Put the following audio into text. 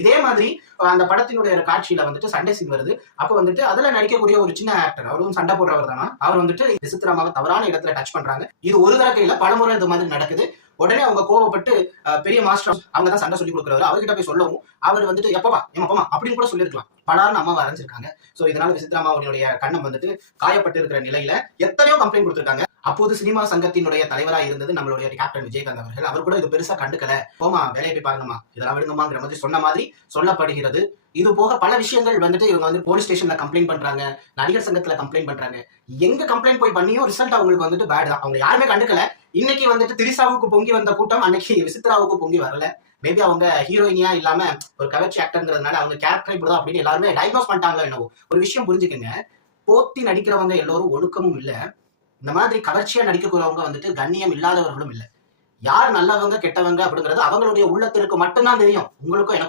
இதே மாதிரி அந்த படத்தினுடைய காட்சியில வந்துட்டு சண்டை சீன் வருது. அப்ப வந்துட்டு அதுல நடிக்கக்கூடிய ஒரு சின்ன ஆக்டர், அவரும் சண்டை போடுறவர் தானா, அவர் வந்துட்டு விசித்ராமாவை தவறான இடத்துல டச் பண்றாங்க. இது ஒரு தடவை இல்ல, பலமுறை இது மாதிரி நடக்குது. உடனே அவங்க கோவப்பட்டு பெரிய மாஸ்டர் அவங்க தான் சண்டை சொல்லி கொடுக்குறவர், அவர்கிட்ட போய் சொல்லவும் அவர் வந்துட்டு எப்பவா ஏமாப்பமா அப்படின்னு கூட சொல்லியிருக்கலாம். படார்னு அம்மாவை அரைஞ்சிருக்காங்க. சோ இதனால விசித்ராமாவுடைய கண்ணம் வந்துட்டு காயப்பட்டு இருக்கிற நிலையில எத்தனையோ கம்ப்ளைண்ட் கொடுத்திருக்காங்க. அப்போது சினிமா சங்கத்தினுடைய தலைவராக இருந்தது நம்மளுடைய கேப்டன் விஜயகாந்த் அவர்கள். அவர் கூட இது பெருசா கண்டுக்கல. போமா வேலையை போய் பாருங்கம்மா, இதெல்லாம் விடுங்கம்மாங்கிற மாதிரி சொன்ன மாதிரி சொல்லப்படுகிறது. இது போக பல விஷயங்கள் வந்துட்டு இவங்க வந்து போலீஸ் ஸ்டேஷன்ல கம்ப்ளைண்ட் பண்றாங்க, நடிகர் சங்கத்துல கம்ப்ளைண்ட் பண்றாங்க. எங்க கம்ப்ளைண்ட் போய் பண்ணியும் ரிசல்ட் அவங்களுக்கு வந்துட்டு பேட் தான். அவங்க யாருமே கண்டுக்கல. இன்னைக்கு வந்துட்டு திரிசாவுக்கு பொங்கி வந்த கூட்டம் அன்னைக்கு விசித்ராவுக்கு பொங்கி வரல. மேபி அவங்க ஹீரோயினியா இல்லாம ஒரு கவர்ச்சி ஆக்டர்ங்கிறதுனால அவங்க கேரக்டர் இப்படிதான் அப்படின்னு எல்லாருமே டைக்னோஸ் பண்ணிட்டாங்களோ என்னவோ. ஒரு விஷயம் புரிஞ்சுக்கங்க, போத்தி நடிக்கிறவங்க எல்லோரும் ஒழுக்கமும் இல்ல, இந்த மாதிரி கவர்ச்சியா நடிக்கக்கூடியவங்க வந்துட்டு கண்ணியம் இல்லாதவர்களும் இல்ல. யார் நல்லவங்க கெட்டவங்க அப்படிங்கிறது அவங்களுடைய உள்ளத்திற்கு மட்டும்தான் தெரியும். உங்களுக்கும் எனக்கு